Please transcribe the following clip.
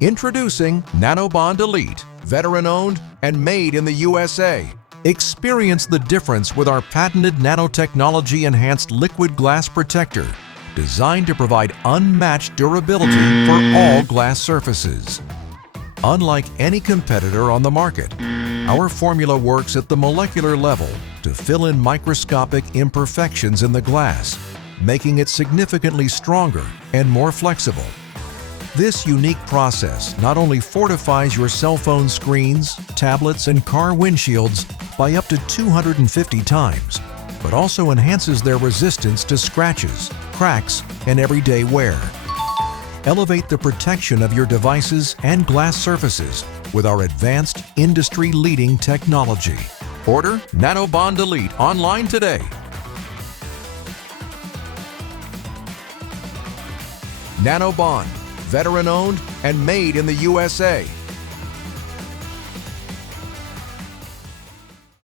Introducing NanoBond Elite, veteran-owned and made in the USA. Experience the difference with our patented nanotechnology-enhanced liquid glass protector, designed to provide unmatched durability for all glass surfaces. Unlike any competitor on the market, our formula works at the molecular level to fill in microscopic imperfections in the glass, making it significantly stronger and more flexible. This unique process not only fortifies your cell phone screens, tablets, and car windshields by up to 250 times, but also enhances their resistance to scratches, cracks, and everyday wear. Elevate the protection of your devices and glass surfaces with our advanced, industry-leading technology. Order NanoBond Elite online today. NanoBond, veteran-owned and made in the USA.